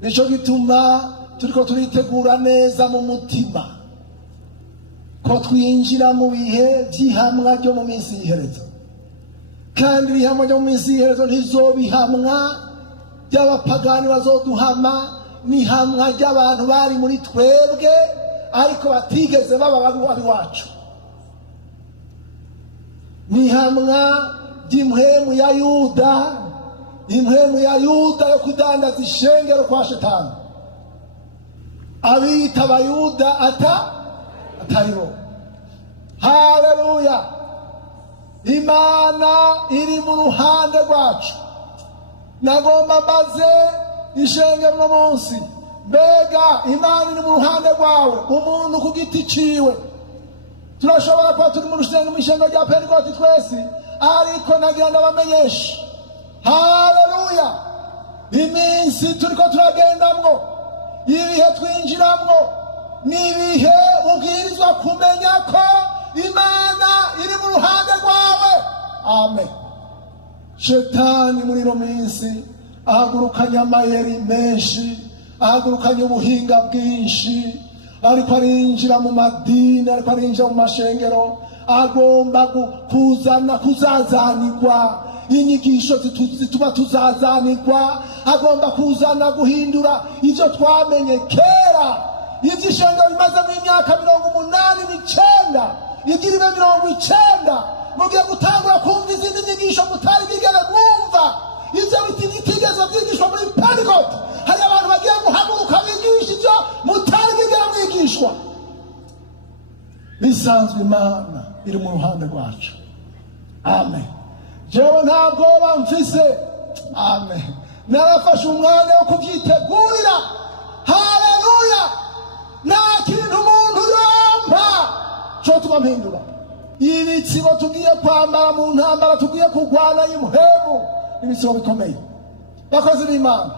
nico gituma turiko turitegura neza mu mutima ko twinjira mu bihe by'ihamwa ryo mu minsi y'iherezo, kandi ibihamwa ryo mu minsi y'iherezo ntizobihamwa by'abapagani bazoduhama, n'ihamwa ry'abantu bari muri twebwe ariko batigeze baba babi wacu, n'ihamwa ry'impwemu ya Yuda, impwemu ya Yuda yo kudandaza ishengero kwa Shetani, abita abayuda ataribo. Haleluya! Imana iri mu ruhande rwacu. Nagomba mbaze ishengero no munsi, mbega Imana iri mu ruhande rwawe? Umuntu ku giti ciwe turashobora kuba turi mu ishengero rya Pentekoste twese, ariko nagira ndabamenyesha, haleluya, iminsi turiko turagendamwo, ibihe twinjiramwo, n'ibihe ubwirizwa kumenya ko Imana iri mu ruhande rwawe. Amen. Shetani muri ino minsi ahagurukanye amayeri menshi, ahagurukanye ubuhinga bwinshi, ariko arinjira mu madini, ariko arinjira mu mashengero, agomba kuzazanirwa inyigisho zituma tuzazanirwa, agomba kuzana guhindura ivyo twamenye kera. Ivy'ishengero bimazemo imyaka 89, igiribe 90, mugiye gutangura kumva izindi nyigisho mutari bwigere mwumva, ivyo bitigeze vyigishwa muri Pentekoste. Hari abantu bagiye guhaguruka bigisha ivyo mutari bwigere mwigishwa. Bisanzwe Imana iri mu ruhande rwacu. Amen. Jewe nta bwoba mfise. Amen. Narafashe umwanya wo kuvyitegurira. Haleluya! Nta kintu umuntu yompa co tuba mpindura. Ibitsibo tugiye kwambara mu ntambara tugiye kurwana y'umuhemu, ibitsibo bikomeye. Bakozi b'Imana,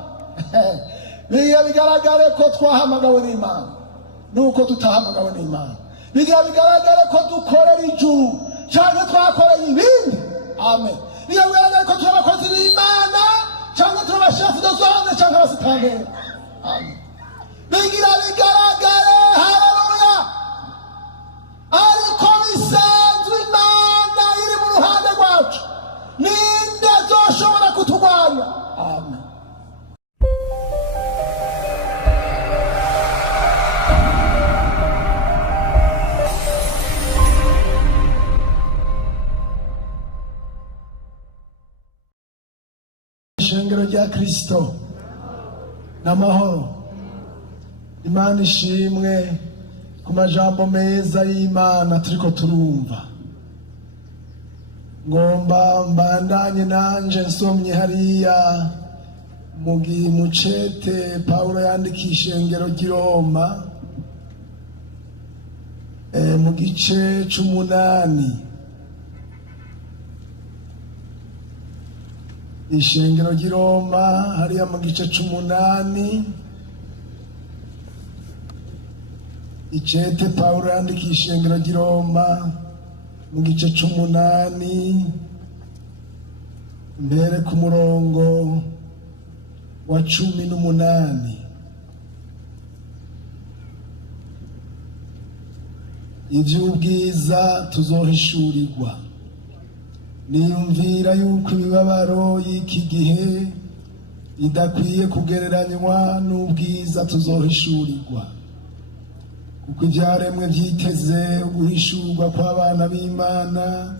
bigaragare ko twahamagawe n'Imana nuko tutahamagawe n'Imana. Bigaragare ko dukorera ijuru canke twakoreye ibindi. Amen. Bigaragare ko turi abakozi b'Imana canke turi abashefu de zone canke abasitanteri. Amen. Bigaragare, haleluya, ariko bisanzwe Imana iri mu ruhande rwacu. Ninde azoshobora kuturwanya? Amen. Ishengero rya Kristo n'amahoro. Imana ishimwe ku majambo meza y'Imana turiko turumva. Ngomba mbandanye nanje nsomye hariya mu cete Paulo yandikisha ishengero ry'i Roma, mu gice c'8. Ishengero ry'i Roma hariya mu gice c'8, icete Paulo yandikisha ishengero ry'i Roma mu gice c'8, mbere ku murongo wa 18. Ivy'ubwiza tuzohishurirwa. Niyumvira yuko imibabaro y'iki gihe idakwiye kugereranywa n'ubwiza tuzohishurirwa, kuko ivyaremwe vyiteze uguhishurwa kw'abana b'Imana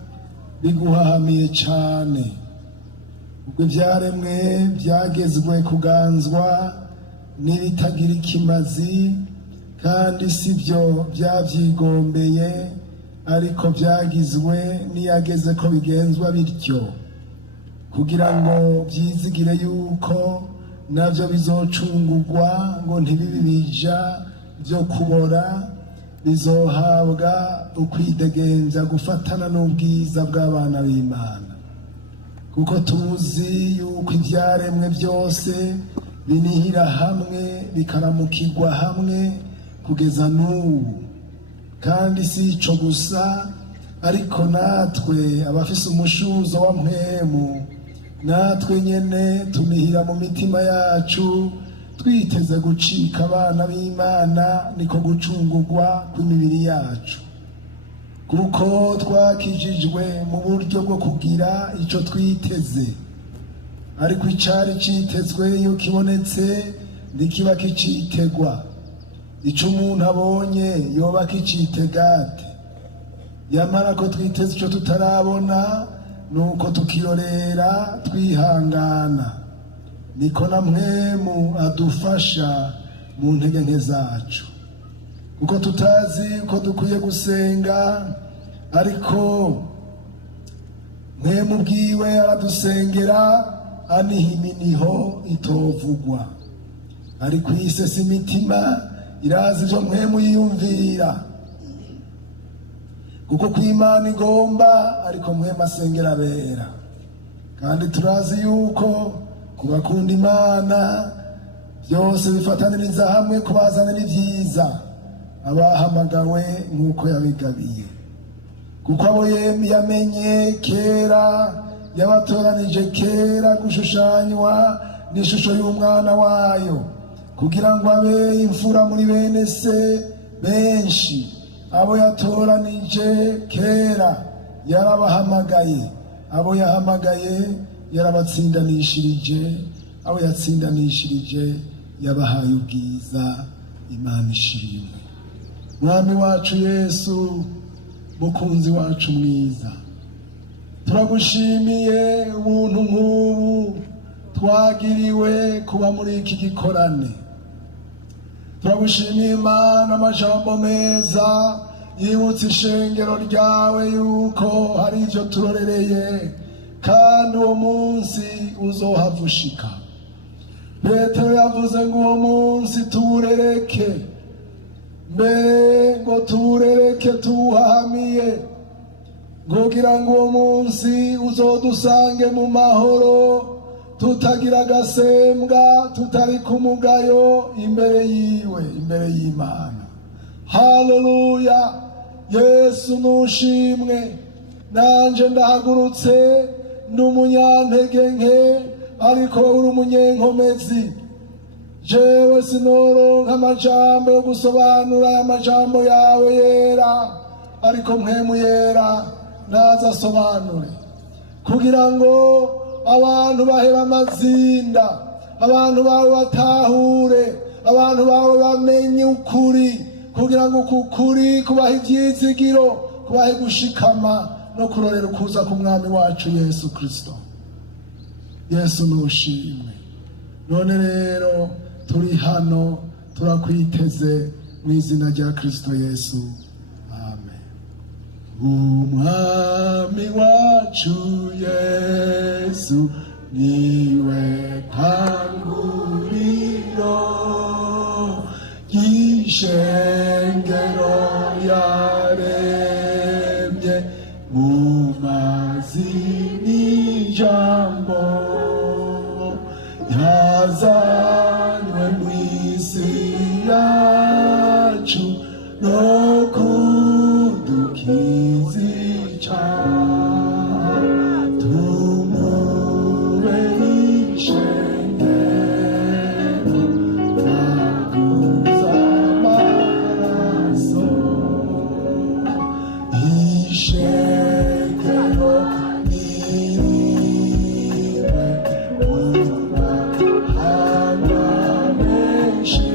biguhahamiye cane, kuko ivyaremwe vyagezwe kuganzwa n'ibitagira ikimazi, kandi sivyo vyavyigombeye, ariko vyagizwe niyageze ko bigenzwa bityo, kugira ngo vyizigire yuko navyo bizocungurwa ngo ntibibe bija vyo kubora, bizohabwa ukwidegenza gufatana n'ubwiza bw'abana b'Imana. Kuko tuzi yuko ivyaremwe byose binihira hamwe bikaramukirwa hamwe kugeza n'ubu, kandi si ico gusa, ariko natwe abafise umushuzo wa mpwemu, natwe nyene tunihira mu mitima yacu twiteze gucika abana b'Imana, niko gucungurwa kw'imibiri yacu, kuko twakijijwe mu buryo bwo kugira icyo twiteze, ariko icari citezwe iyo kibonetse ntikiba kicitegwa. Ico umuntu abonye yoba kicitegate, yamara ko twiteze icyo tutarabona, nuko tukirorera twihangana. Niko na Mpwemu adufasha mu ntege nke zacu, kuko tutazi ko dukwiye gusenga, ariko Mpwemu bwiwe aradusengera aniha iminiho itovugwa. Ariko isesa imitima irazi ivyo Mpwemu yiyumvira, kuko kw'Imana igomba, ariko Mpwemu asengera abera. Kandi turazi yuko kubakunda Imana byose bifataniriza hamwe kubazanira ibyiza abahamagawe nk'uko yabigabiye. Kuko abo yamenye kera yabatoranije kera gushushanywa n'ishusho y'umwana wayo, kugira ngo abe imfura muri bene se benshi. Abo yatoranije kera yarabahamagaye, abo yahamagaye yarabatsindanishirije, abo yatsindanishirije yabahaye ubwiza. Imana ishimwe. Mwami wacu Yesu, mukunzi wacu mwiza, turagushimiye ubuntu nk'ubu twagiriwe kuba muri iki gikorane. Turagushimiye Imana amajambo meza yibutsa ishengero ryawe yuko hari ivyo turorereye, kandi uwo munsi uzohavushika. Petero yavuze ngo uwo munsi tuwurereke, mbere ngo tuwurereke tuwuhamiye, kugira ngo uwo munsi uzodusange mu mahoro, tutagira agasembwa, tutari ku mugayo imbere yiwe, imbere y'Imana. Haleluya! Yesu nushimwe. Nanje ndahagurutse n'umunyantege nke, ariko uri umunyenkomezi. Jewe sinoronka amajambo yo gusobanura aya majambo yawe yera, ariko Mpwemu yera naza asobanure, kugira ngo abantu bahera amazinda, abantu bawe batahure, abantu bawe bamenye ukuri, kugira ngo ukuri kubahe ivyizigiro, kubahe gushikama no kurorera ukuza k'umwami wacu Yesu Kristo. Yesu nushimwe. None rero turi hano turakwiteze mu izina rya Kristo Yesu. Amen. Umwami wacu Yesu niwe kanguriro y'ishengero yaremye mu mazi n'ijambo, yazanywe mw'isi yacu no kudukiza icaha. Tumube ishengero twaguze amaraso, ishengero niwe umahanga menshi,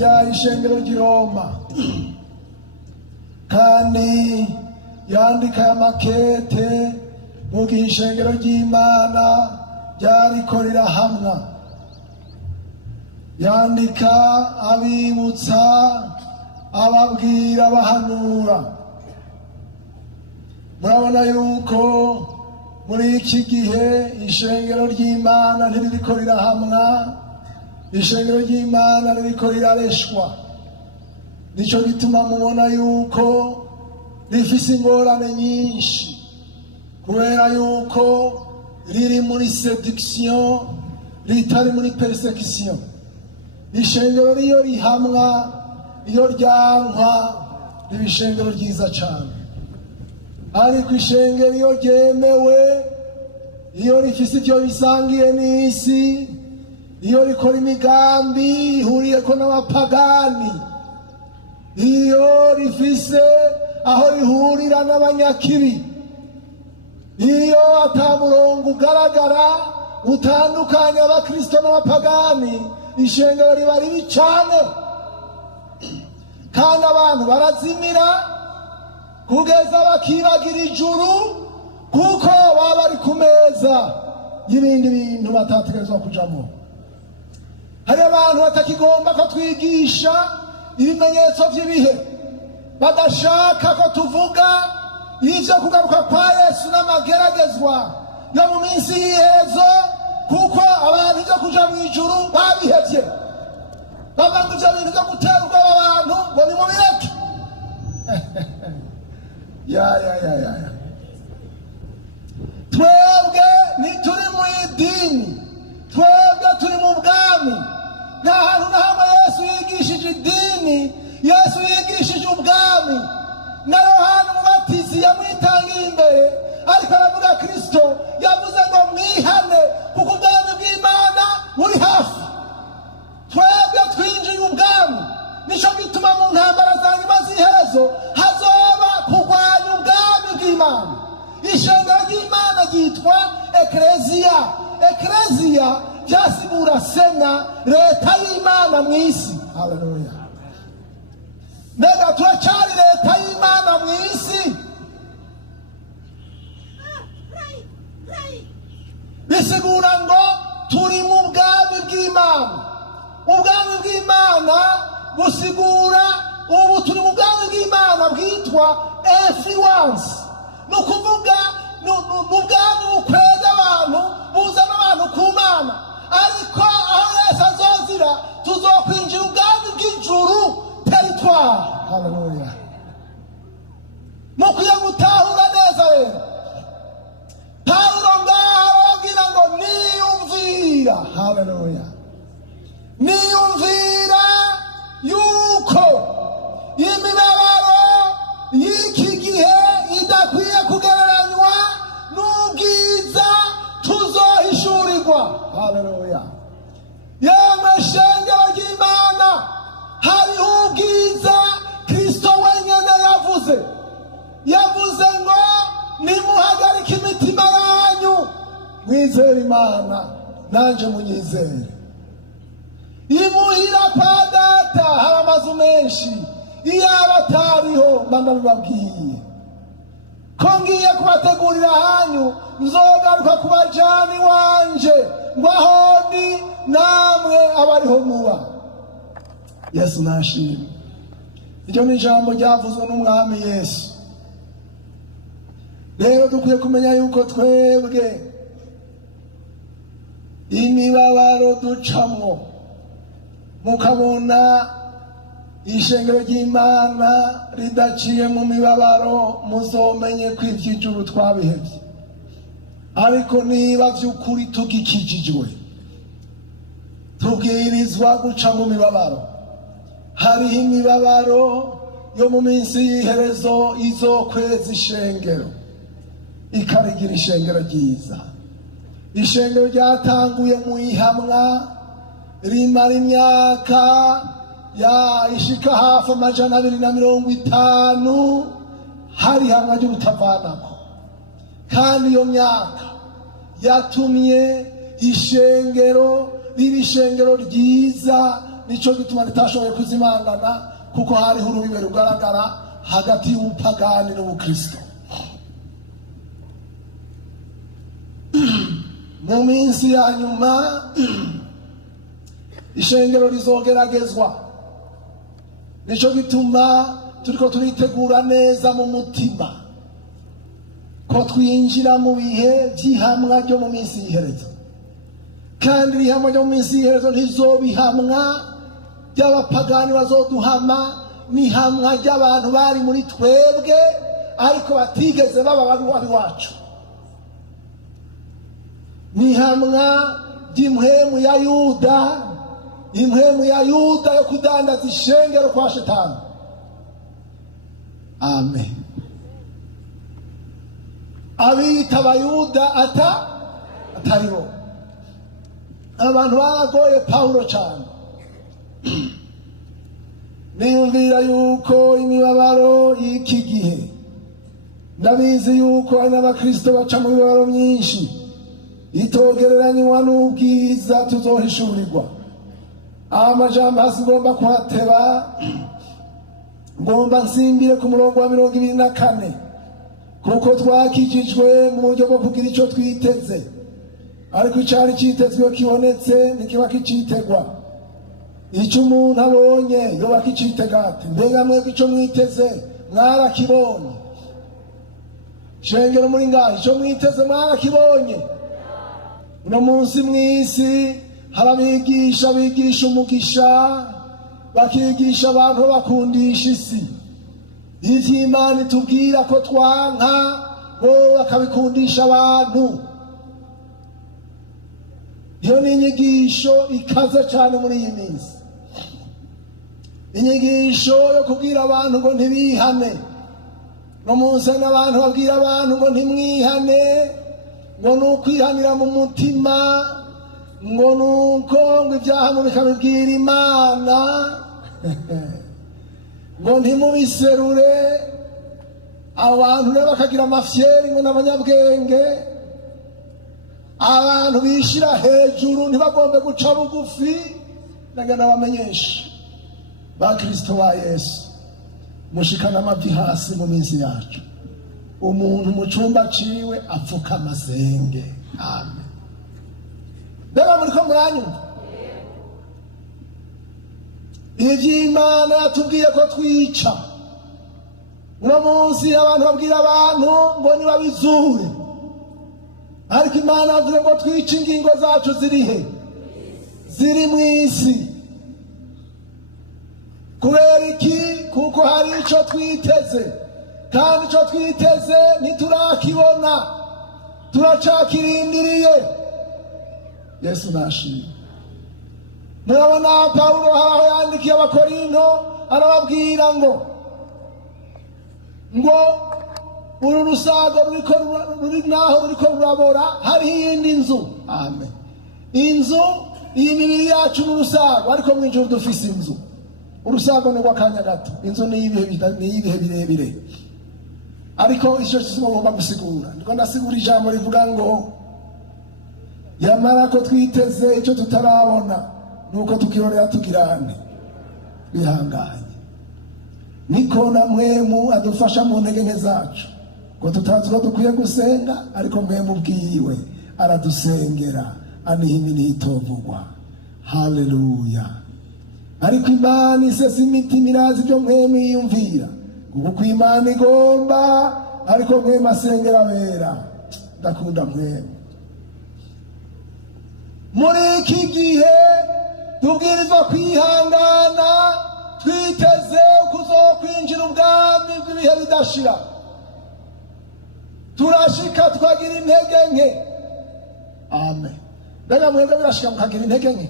yandikira ishengero ry'i Roma kandi yandika aya makete mu gihe ishengero ry'Imana ryariko rirahamwa, yandika abibutsa, ababwira, abahanura. Murabona yuko muri iki gihe ishengero ry'Imana ntiririko rirahamwa, ishengero ry'Imana ririko rirareshwa. Nico gituma mubona yuko rifise ingorane nyinshi, kubera yuko riri muri seduction ritari muri persecution. Ishengero riyo rihamwa, iyo ryankwa, riba ishengero ryiza cane. Ariko ishengero iyo ryemewe, iyo rifise ivyo bisangiye n'isi, iyo rikora imigambi ihuriyeko n'abapagani, iyo rifise aho rihurira n'abanyakibi, iyo ata murongo ugaragara utandukanya abakristo n'abapagani, ishengero riba ribi cane, kandi abantu barazimira kugeza bakibagira ijuru, kuko baba bari ku meza y'ibindi bintu batategerezwa kujamo. Hari abantu batakigomba ko twigisha ibimenyetso vy'ibihe, badashaka ko tuvuga ivyo kugaruka kwa Yesu n'amageragezwa yo mu minsi y'iherezo, kuko abantu ivyo kuja mw'ijuru babihevye. Bavanga ivyo bintu vyo gutera ubwoba abantu ngo nimubireke. ya twebwe ntituri mu idini, twebwe turi mu bwami. Nta hantu na hamwe Yesu yigishije idini, Yesu yigishije ubwami. Na Yohana Umubatizi yamwitangiye imbere, ariko aravuga Kristo yavuze ngo mwihane kuko ubwami bw'Imana buri hafi. Twebwe twinjiye ubwami, nico gituma mu ntambara za nyuma z'iherezo hazoba kurwanya ubwami bw'Imana. Ishengero ry'Imana ryitwa ekleziya. Ekleziya vyasigura sena, leta y'Imana mw'isi. Haleluya. Mbega turacari leta y'Imana mw'isi? Bisigura ngo turi mu bwami bw'Imana. Ubwami bw'Imana busigura ubu turi mu bwami bw'Imana bwitwa influence. Nukuvuga n'ubwami bukweza abantu, buzana abantu ku Mana. Ariko aho Yesu azozira tuzokwinjira ubwami bw'ijuru territoire. Haleluya. Mukwiye gutahura neza rero, Pawulo ngaho arababwira ngo niyumvira. Haleluya. Niyumvira yuko imibabaro y'iki gihe idakwiye kugereranywa n'ubwiza tuzohishurirwa. Haleluya. Yemwe shengero ry'Imana, hariho ubwiza Kristo wenyene yavuze ngo nimuhagarike imitima yanyu, mwizere Imana nanje munyizere. Imuhira kwa Data hari amazu menshi, iyaba atariho mba ndabibabwiye ko ngiye kubategurira hanyu, nzogaruka kubajana iwanje, ngo aho ndi namwe abariho muba. Yesu nashimwe. Iryo ni ijambo ryavuzwe n'umwami Yesu. Rero dukwiye kumenya yuko twebwe imibabaro ducamwo, mukabona ishengero ry'Imana ridaciye mu mibabaro, muzomenye ko ivy'ijuru twabihevye. Ariko niba vy'ukuri tugikijijwe, tubwirizwa guca mu mibabaro. Hariho imibabaro yo mu minsi y'iherezo izokweza ishengero, ikarigira ishengero ryiza. Ishengero ryatanguye mu ihamwa, rimara imyaka ishika hafi 250, hari hamwe ry'ubutavanako. Kandi iyo myaka yatumye ishengero riba ishengero ryiza nico gituma ritashoboye kuzimangana, kuko hariho urubibe rugaragara hagati y'ubupagani n'ubukristo. Mu minsi ya nyuma ishengero rizogeragezwa, nico gituma turiko turitegura neza mu mutima ko twinjira mu bihe by'ihamwa ryo mu minsi y'iherezo. Kandi ihamwa ryo mu minsi y'iherezo ntizobihamwa by'abapagani bazoduhama, n'ihamwa ry'abantu bari muri twebwe ariko batigeze baba bari wacu. N'ihamwa ry'impwemu ya Yuda, impwemu ya Yuda yo kudandaza ishengero kwa Shetani. Amen. Abita abayuda ataribo. Abantu baragoye Paulo cyane. Niyumvira yuko imibabaro y'iki gihe, ndabizi yuko hari n'abakristo baca mu mibabaro myinshi itogereranywa n'ubwiza tuzohishurirwa. Amajambo hasi ngomba kuhateba, ngomba nsimbire ku murongo wa 24, kuko twakijijwe mu buryo bwo kugira icyo twiteze, ariko icyari cyitezwe kibonetse ntikiba kicitegwa. Icyo umuntu abonye yoba kicitega ati, mbega mwebwe icyo mwiteze mwarakibonye? Shengero muri ngaho icyo mwiteze mwarakibonye? Uno munsi mw'isi harabigisha bigisha umugisha, bakigisha abantu bakundisha isi. Ivy'Imana itubwira ko twanka, bo bakabikundisha abantu. Iyo ni inyigisho ikaze cyane muri iyi minsi, inyigisho yo kubwira abantu ngo ntibihane. No munsi n'abantu babwira abantu ngo ntimwihane, ngo nukwihanira mu mutima, ngo nuko ngo ibyaha mubikabibwira Imana, ngo ntimubiserure. Abantu rero bakagira amafyeri ngo n'abanyabwenge, abantu bishira hejuru ntibagombe guca bugufi. Nagana bamenyesha ba Kristo wa Yesu, mushikana amavi hasi mu minsi yacu. Umuntu mu cyumba ciwe apfuka amasenge. Amen. Bega muriko muranyumva? Ivy'Imana yatubwiye ko twica. Uno munsi abantu babwira abantu ngo nibabizure, ariko Imana yavuze ngo twice ingingo zacu zirihe? Ziri mw'isi. Kubera iki? Kuko hari icyo twiteze, kandi icyo twiteze ntiturakibona, turacakirindiriye. Yesu nashimwe. Murabona Paulo aho yandikiye Abakorinto arababwira ngo uru rusago ruri naho ruriko rurabora, hariho iyindi nzu. Amen. Inzu, iyi mibiri yacu n'urusago, ariko mu ijuru dufise inzu. Urusago ni rw'akanya gato, inzu ni ibihe birebire. Ariko icyo ngomba gusigura, ndiko ndasigura ijambo rivuga ngo yamara ko twiteze icyo tutarabona, nuko tukirorera tugirane bihanganye. Niko na mwemu adufasha mu ntege nke zacu, ngo tutazi ko dukwiye gusenga, ariko mwemu bwiwe aradusengera aniha imini itovugwa. Haleluya. Ariko Imana isesa imitima irazi ibyo mwemu yiyumvira, kuko Imana igomba, ariko mwemu asengera abera. Ndakunda mwemu. Muri iki gihe tubwirizwa kwihangana, twiteze kuzokwinjira ubwami bw'ibihe bidashira. Turashika tukagira intege nke. Amen. Mbega mwebwe birashika mukagira intege nke?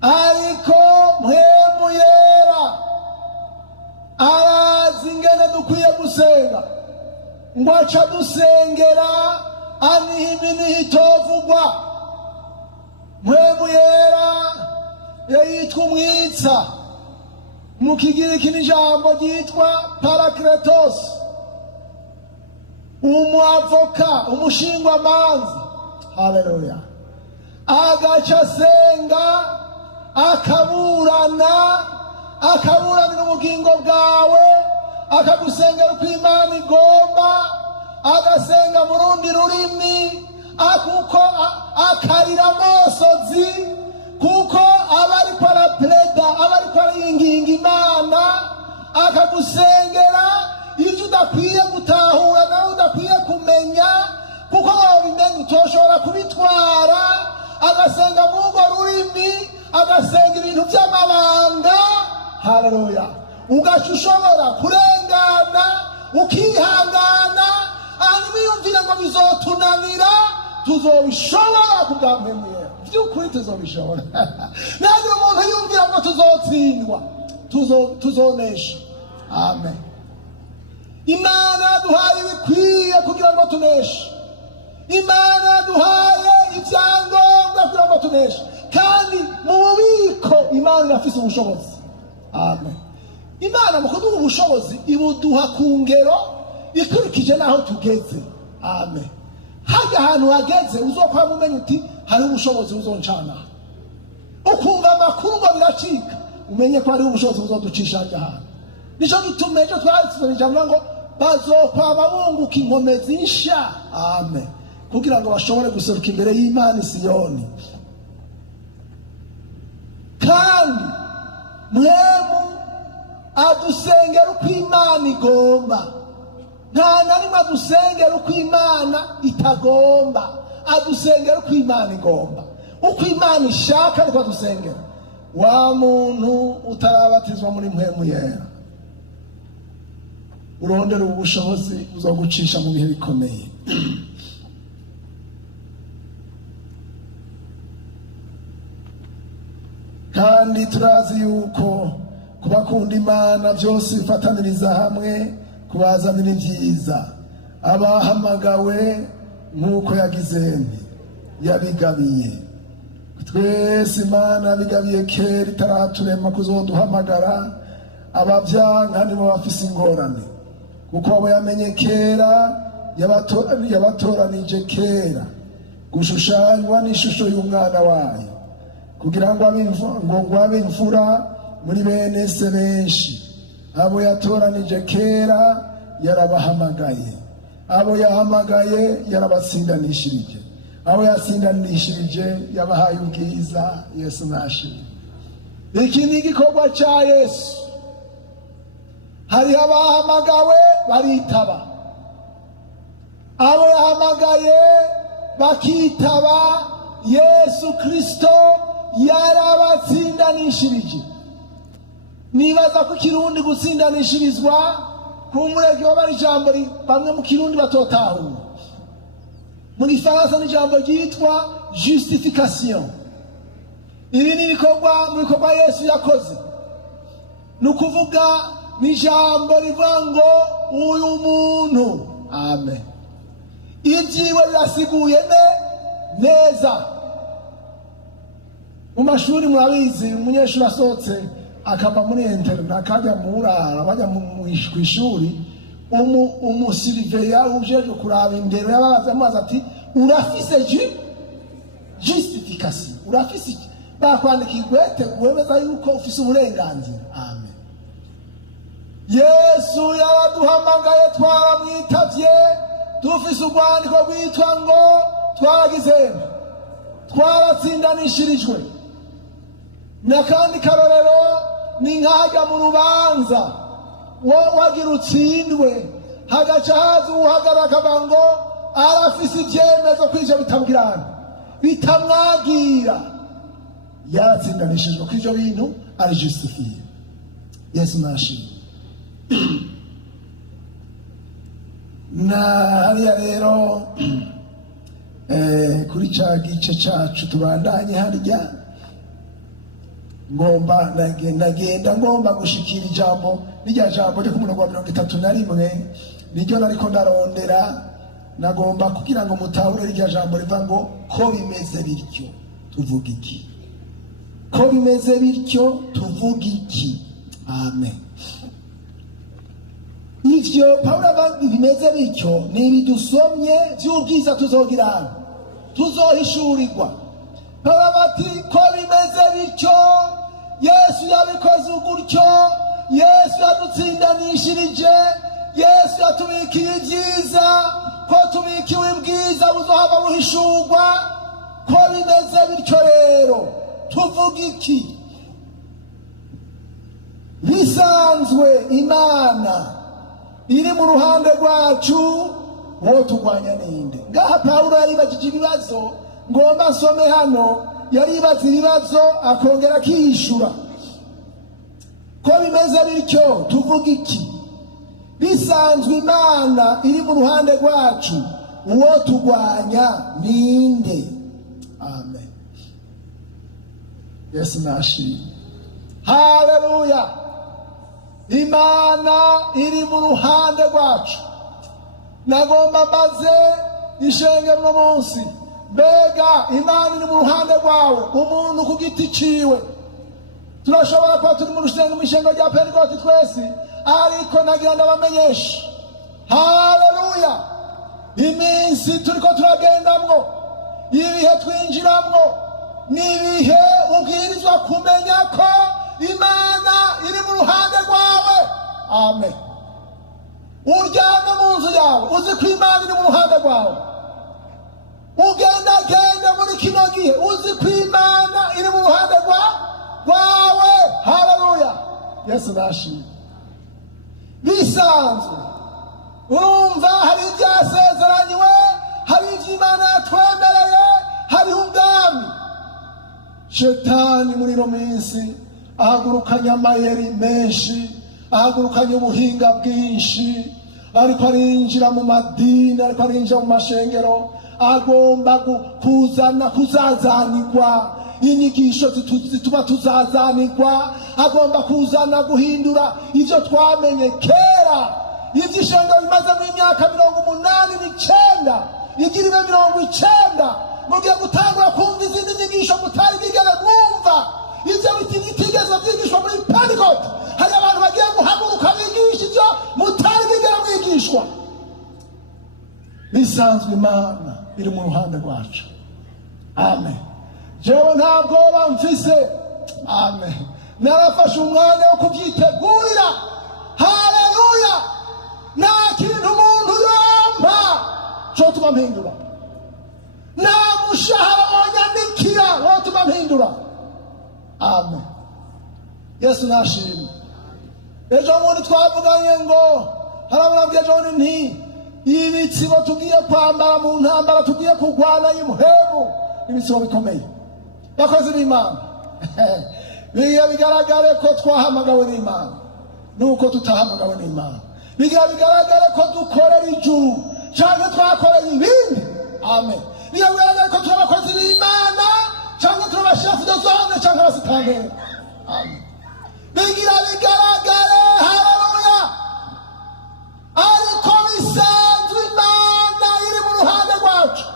Ariko mpwemu yera arazi ingene dukwiye gusenga, ngo aca dusengera aniha imini itovugwa. Mpwemu yera yitwa umwitsa, mu Kigiriki n'ijambo ryitwa parakletos, umuavoka, umushingwamanza. Haleluya. Agaca asenga akaburanira ubugingo bwawe, akagusengera uko Imana igomba, agasenga mu rundi rurimi, kuko akarira amosozi, kuko aba ariko arapreda, aba ariko ariyinginga Imana, akagusengera ibyo udakwiye gutahura nawe udakwiye kumenya, kuko wabimenya utoshobora kubitwara. Agasenga mu urwo rurimi, agasenga ibintu by'amabanga. Haleluya! ugaca ushobora kurengana ukihangana, hanyuma iyumvira ngo bizotunanira. Tuzobishobora kubwamwemuye, by'ukuri tuzobishobora. Ntabwo umuntu yumvira ngo tuzotsindwa, tuzonesha. Amen. Imana yaduhaye ibikwiye kugira ngo tuneshe. Imana yaduhaye ibyangombwa kugira ngo tuneshe, kandi mu bubiko Imana irafise ubushobozi. Amen. Imana mu kuduha ubushobozi ibuduha ku ngero ikurikije n'aho tugeze. Amen. Hajya ahantu hageze uzokwama umenya uti hari ubushobozi buzoncana, ukumva amakuru ngo biracika, umenye ko hari ubushobozi buzoducisha hajya ahantu. Nico gituma ejo twanditse ijambo ngo bazokwama bunguka inkomezi nsha. Amen. Kugira ngo bashobore guseruka imbere y'Imana i Siyoni. Kandi mwemu adusengera uko Imana igomba, nta na rimwe adusengera uko Imana itagomba. Adusengera uko Imana igomba, uko Imana ishaka ariko adusengera. Wa muntu utarabatizwa muri mpwemu yera, urondera ubushobozi uzogucisha mu bihe bikomeye. Kandi turazi yuko kubakunda Imana byose bifataniriza hamwe kubazanira ibyiza, abahamagawe nk'uko yagize yabigabiye. Twese Imana yabigabiye kera itaraturema kuzoduhamagara. Ababyanka nibo bafise ingorane, kuko abo yamenye kera yabatoranije kera gushushanywa n'ishusho y'umwana wayo, kugira ngo abe imfura muri bene se benshi. Abo yatoranije kera yarabahamagaye, abo yahamagaye yarabatsindanishirije, abo yatsindanishirije yabahaye ubwiza. Yesu nashimwe. Iki ni igikorwa cya Yesu. Hari abahamagawe baritaba, abo yahamagaye bakitaba. Yesu Kristo yarabatsindanishirije. Nibaza ko Kirundi gutsindanishirizwa ku murege w'abari ijambo bamwe mu Kirundi batotahura. Mu Gifaransa ni ijambo ryitwa justification. Ibi ni ibikorwa mu bikorwa Yesu yakoze. Ni ukuvuga ni ijambo rivuga ngo uyu muntu. Amen. Ibyiwe birasiguye neza. Mu mashuri murabizi, umunyeshuri asohotse akava muri interna akajya murara bajya mu ishuri, umusiriveya ujeje kuraba indero yabaza amazi ati urafise justification, urafise bakwandika igwete wemeza yuko ufise uburenganzira. Amen. Yesu yaraduhamagaye, twaramwitavye, dufise urwandiko rwitwa ngo twaratsindanishirijwe. Nakandi karorero ni nkajya mu rubanza wagira utsindwe, hagaca haza uhagarara akavuga ngo arafise ibyemezo kw'ivyo bitamwagira. Yaratsindanishijwe kw'ivyo bintu, ari justifiye. Yesu nashimwe. Na hariya rero kuri ca gice cacu tubandanye harya, ngomba gushikira ijambo, n'irya jambo ryo ku murongo wa 31 niryo nariko ndarondera. Nagomba kugira ngo mutahure irya jambo riva ngo ko bimeze bityo tuvuga iki. Ko bimeze bityo tuvuga iki. Amen. Ivyo Pawulo avuga bimeze bityo ni ibidusomye by'ubwiza tuzohishurigwa. Pawulo ati ko bimeze bityo, Yesu yabikoze gutyo, Yesu yadutsindanishirije, Yesu yatubikiye ibyiza, ko tubikiwe ibwiza buzohava buhishurwa. Ko bimeze bityo rero tuvuga iki? Bisanzwe Imana iri mu ruhande rwacu, wo turwanya ninde? Ngaha Pawulo yaribajije ibibazo, ngomba nsome hano. Yaribaza ibibazo akongera akishura. Ko bimeze bityo tuvuga iki? Bisanzwe Imana iri mu ruhande rwacu, uwo turwanya ninde? Amen. Yesu nashimwe. Haleluya. Imana iri mu ruhande rwacu. Nagomba mbaze ishengero no munsi, mbega Imana iri mu ruhande rwawe? Umuntu ku giti ciwe turashobora kuba turi mu rusengero rya Pentekote twese, ariko nagira ndabamenyesha, haleluya, iminsi turiko turagendamwo, ibihe twinjiramwo, nibihe ubwirizwa kumenya ko Imana iri mu ruhande rwawe. Amen. Uryame mu nzu yawe uzi ko Imana iri mu ruhande rwawe. Ugenda muri kino gihe uzi ko Imana iri mu ruhande rwawe. Haleluya. Yesu nashimwe. Bisanzwe urumva hari ibyasezeranywe, hari ibyo Imana yatwemereye, hariho ubwami. Shetani muri ino minsi ahagurukanye amayeri menshi, ahagurukanye ubuhinga bwinshi, ariko arinjira mu madini, ariko arinjira mu mashengero, agomba kuzazanirwa inyigisho zituma tuzazanirwa, agomba kuzana guhindura ibyo twamenye kera. Iby'ishengero bimaze mu myaka 89 igira 90, mugiye gutangura kumva izindi nyigisho mutari bigere mwumva. Ibyo bitigeze byigishwa muri Pentekote, hari abantu bagiye guhaguruka bigisha ibyo mutari bigere mwigishwa. Bisanzwe Imana iri mu ruhande rwacu. Amen. Jewe nta bwoba mfise. Amen. Narafashe umwanya wo kubyitegurira. Haleluya. Nta kintu umuntu yompa cyo tuma mpindura, nta mushahara wanyandikira wo tuma mpindura. Amen. Yesu nashimwe. Ejo bundi twavuganye ngo harabona ejo nti ibitsibo tugiye kwambara mu ntambara tugiye kurwana y'umuhemu, ibitsibo bikomeye. Bakozi b'Imana, bigaragare ko twahamagawe n'Imana nuko tutahamagawe n'Imana. Bigaragare ko dukorera ijuru cyangwa twakorera ibindi. Amen. Bigaragare ko turi abakozi b'Imana cyangwa turi abashefu de zone cyangwa abasitanteri. Amen. Bigaragare. Haleluya. Ariko bisanzwe Imana iri mu ruhande rwacu,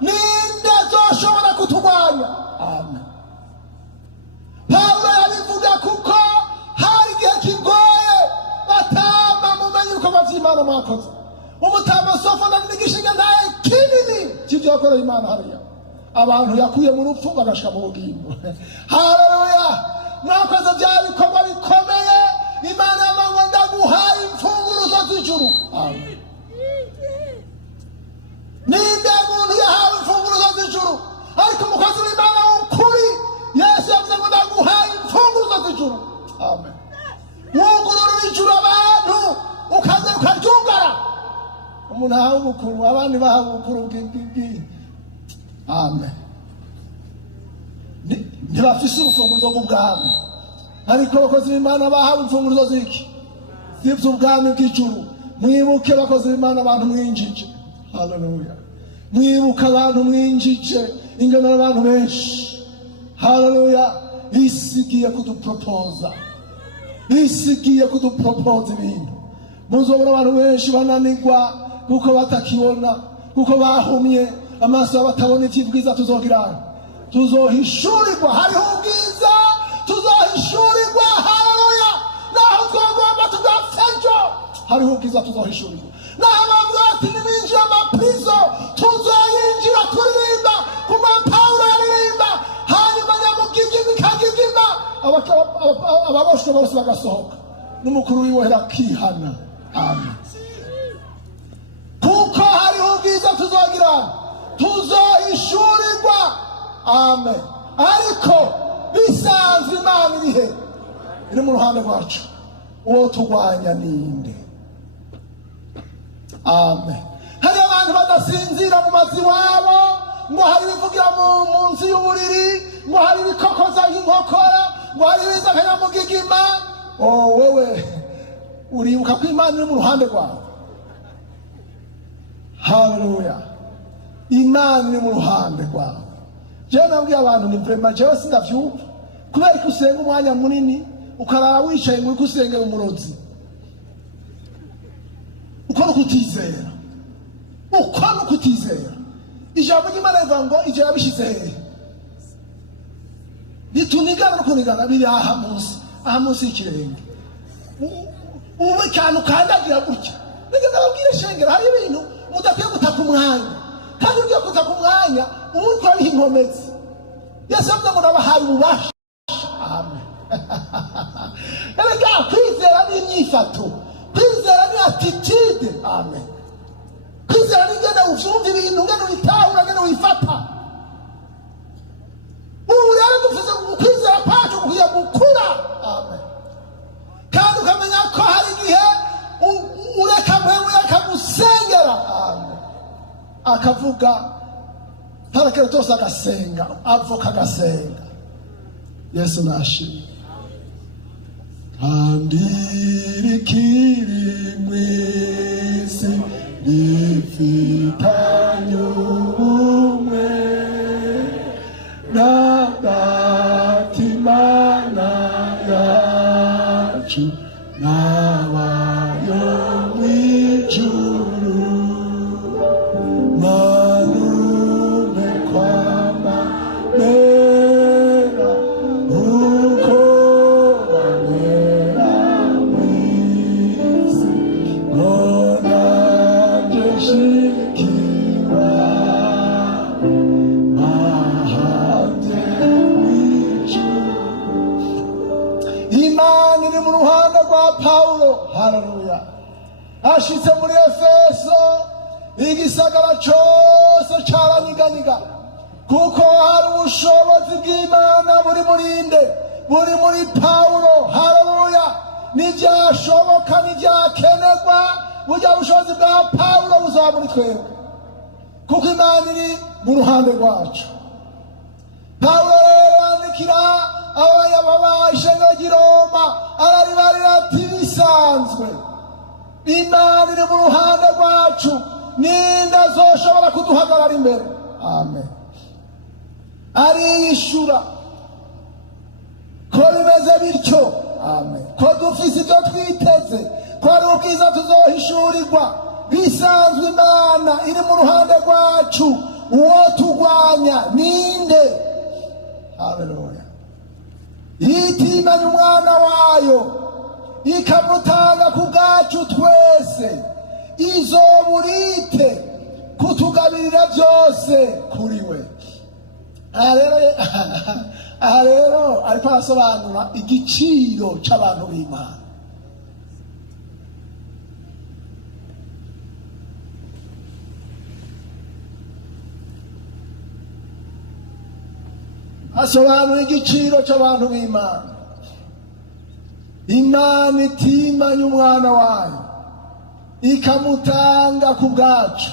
ninde azoshobora kuturwanya? Amen. Pawulo yabivuga kuko hari igihe kigoye batamba mumenye ibikorwa by'Imana mwakoze. Umutamba Sofo ndanigishinga ntaye kinini cy'ibyo yakoreye Imana hariya. Abantu yakuye mu rupfu bagashika mu bugingo. Haleluya. Mwakoze bya bikorwa bikomeye. Imana yamango ndaguhaye imfunguruzo z'ijuru. Amen. Ninde muntu yahawe imfunguruzo z'ijuru? Ariko umukozi w'Imana w'ukuri Yesu yavuze ngo ndaguhaye imfunguruzo z'ijuru. Amen. Wugurura ijuru abantu ukaza ukaryugara. Umuntu ahawe ubukuru, abandi bahawe ubukuru bw'ibwi. Amen. Ntibafise urufunguzo rw'ubwami, ariko abakozi b'Imana bahawe imfunguruzo z'iki? Z'iby'ubwami bw'ijuru. Mwibuke abakozi b'Imana abantu mwinjije. Haleluya. Mwibuke abantu mwinjije, ingano y'abantu benshi. Haleluya. Isi igiye kudupropoza, isi igiye kudupropoza ibintu. Muzobona abantu benshi bananirwa kuko batakibona, kuko bahumye amaso batabona iby'ubwiza. Tuzohishurirwa. Hariho ubwiza tuzohishurirwa. Haleluya. Naho twagomba tugafejo, hariho ubwiza tuzohishurirwa. Naho bavuga ati nibinjira amaprizo, tuzoyinjira turirimba kuma Pawulo yaririmba. Hanyuma nyamugigi bikagira ababoshwe bose bagasohoka n'umukuru w'ibohero akihana. Amen. Kuko hariho ubwiza tuzogira, tuzohishurirwa. Amen. Ariko bisanzwe Imana irihe? Iri mu ruhande rwacu. Uwo turwanya ninde? Amen. Hari abantu badasinzira mu mazi wabo, ngo hari ibivugira munsi y'uburiri, ngo hari ibikokoza nk'inkokora, ngo hari ibiza akanyamugigima. Wewe uribuka ko Imana iri mu ruhande rwawe? Haleluya. Imana iri mu ruhande rwawe. Jewe nabwiye abantu ni vraiment jewe sindavyumva, kubera ko usenga umwanya munini ukarara wicaye ngo uriko usengera umurozi. Uko nukutizera, uko nukutizera. Ijambo ry'Imana rivuga ngo ivyo yabishize hehe? Bitunigana no kunigana biri aha munsi y'ikirenge. Ube cyane ukandagira gutya. Nigeze nababwire shengera, hari ibintu mudakwiye gutaka umwanya, kandi ugiye gutaka umwanya umutwe ari inkomezi. Yesu avuga ngo nabahaye ububasha. Amen. Erega kwizera ni imyifato, kwizera ni attitude. Amen. Kwizera ni ngene uvyumva ibintu, ngene witahura, ngene wifata. Ubu rero dufise kwizera kwacu kugiye gukura. Amen. Kandi ukamenya ko hari igihe ureka mwewe akagusengera. Amen. Akavuga tarakere tose agasenga, avoka agasenga. Yesu nashimwe. Kandi rikiri mwisi rifitanye ubumwe n'agatimana yacu n'abayo mw'ijuru. Marume kwama mera uko wamera mwisi, monanje shikiwa mahanje mw'ijuru. Imana iri mu ruhande rwa Pawulo. Haleluya. Ashitse muri Efeso, igisagara cyose cyaranyiganyiga, kuko hari ubushobozi bw'Imana buri murinde, buri muri Pawulo. Haleluya. N'ibyashoboka n'ibyakenerwa, burya bushobozi bwa Pawulo buzaba muri twebwe, kuko Imana iri mu ruhande rwacu. Pawulo rero yandikira ishengero ry'i Roma, araribarira ati bisanzwe Imana iri mu ruhande rwacu, ninde azoshobora kuduhagarara imbere? Amen. Ariyishura ko bimeze bityo. Amen. Ko dufise ibyo twiteze, ko ari ubwiza tuzohishurirwa. Bisanzwe Imana iri mu ruhande rwacu, uwo turwanya ninde? Haleluya. Yitimanya umwana wayo, ikamutanga ku bwacu twese, izoburite kutugabirira byose kuri we. Aha rero ariko arasobanura igiciro cy'abantu b'Imana. Asobanura igiciro cy'abantu b'Imana. Imana itimanya umwana wayo, ikamutanga ku bwacu,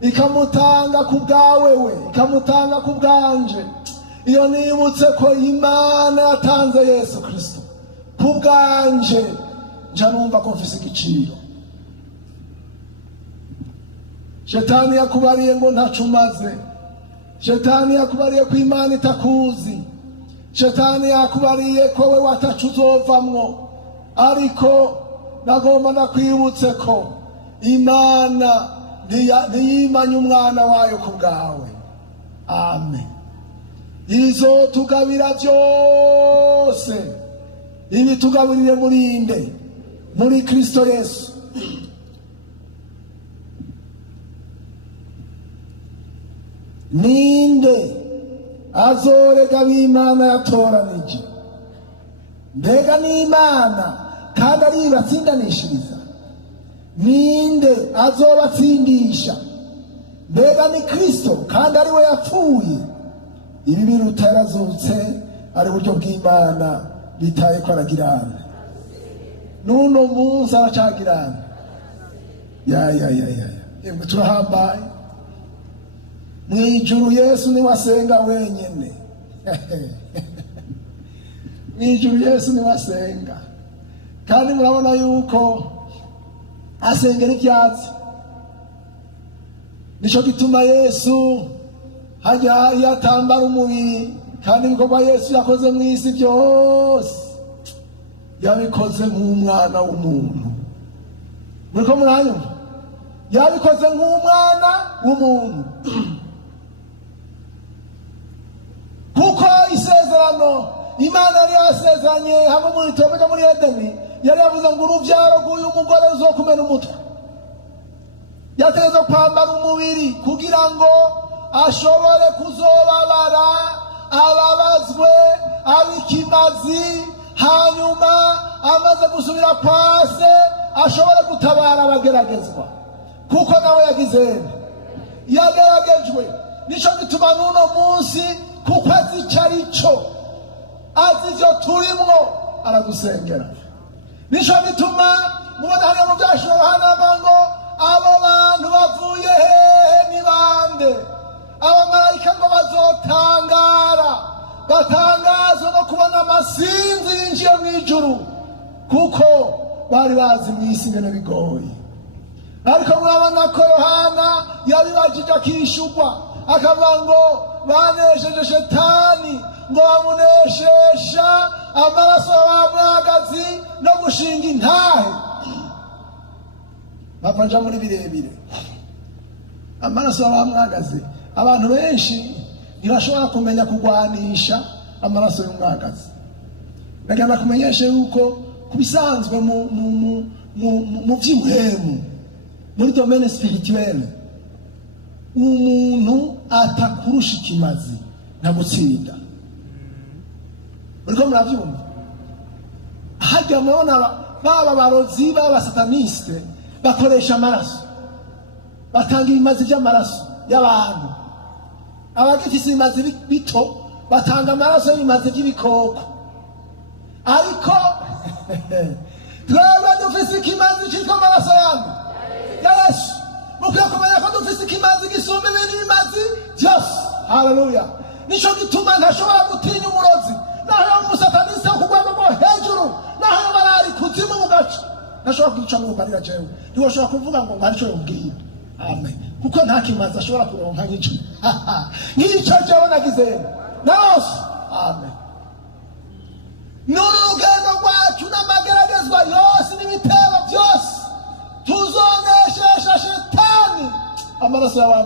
ikamutanga ku bwawewe, ikamutanga ku bwanje. Iyo nibutse ko Imana yatanze Yesu Kristo ku bwanje, nja numva ko mfise igiciro. Shetani yakubariye ngo ntacumaze, Shetani yakubariye ko Imana itakuzi, Shetani yakubariye ko we watacu uzovamwo. Ariko nagomba nakwibutse ko Imana ntiyimanya umwana wayo ku bwawe. Amen. Izotugabira byose, ibitugaburire murinde muri Kristo Yesu. Ninde azorega b'Imana yatoranije? mbega n'Imana kandi ari ibatsindanishiriza? Ninde azobatsindisha? Mbega ni Kristo kandi ari we yapfuye, ibi biruta yarazutse, ari buryo bw'Imana, bitaye ko aragirana n'uno munsi aracagirana. Yemwe turahambaye. Mwijuru Yesu ni wasenga wenyene. Mwijuru Yesu ni wasenga, kandi murabona yuko asengera ibyatsi. Nico gituma Yesu hajya yatambara umubiri, kandi ibikorwa Yesu yakoze mu isi byose yabikoze nk'umwana w'umuntu. Muriko muranyumva? Yabikoze nk'umwana w'umuntu. Kuko isezerano Imana yari yasezeranye hamwe muri Tobeka muri Edeni, yari yavuze ngo urubyaro rw'uyu mugore ruzokumena umutwe. Yategetse kwambara umubiri kugira ngo ashobore kuzobabara, ababazwe, abikimazi, hanyuma amaze gusubira kwa se ashobore gutabara abageragezwa, kuko nawe yageragejwe. Nico gituma n'uno munsi, kuko azi icyo ari cyo, azi ibyo turimwo, aragusengera. Nico gituma mubona hariya mu byashiro Yohana ngo abo bantu bavuye hehe ni bande? Abamarayika ngo bazotangara, batangazwe no kubona amasinzi yinjiye mu ijuru, kuko bari bazi mu isi ingene bigoye. Ariko murabona ko Yohana yabibajije akishurwa, akavuga ngo banesheje Shetani, ngo bamuneshesha amaraso y'abamwagazi no gushinga intahe. Bapanja muri birebire amaraso y'abamwagazi. Abantu benshi ntibashobora kumenya kugwanisha amaraso y'umwagazi. Nagenda kumenyesha yuko kubisanzwe mu by'umuhemu, muri domaine spirituelle, umuntu atakurusha ikimazi nta gutsinda. Uriko muravyumva? Hajya mubona baba barozi, baba sataniste bakoresha amaraso, batanga ibimazi by'amaraso y'abantu. Abagifise ibimazi bito batanga amaraso y'ibimazi by'ibikoko. Ariko twebwe dufise ikimazi cyitwa amaraso yanyu ya Yesu. Mukwiye kumenya ko dufise ikimazi gisumba ibindi bimazi byose. Haleluya. Nico gituma ntashobora gutinya umurozi, naho umusataniste wo kugwamo ngo hejuru, naho barari kuzimu mu gace, ntashobora kuduca mu barira jewe. Ntiwoshobora kuvuga ngo ngarico yobwiye. Amen. Kuko nta kimazi ashobora kuronka nk'ico. Nk'ico jewe nagize nose. Amen. N'urugendo rwacu n'amageragezwa yose n'ibitero byose tuzoneshesha Shetani amaraso y'abantu.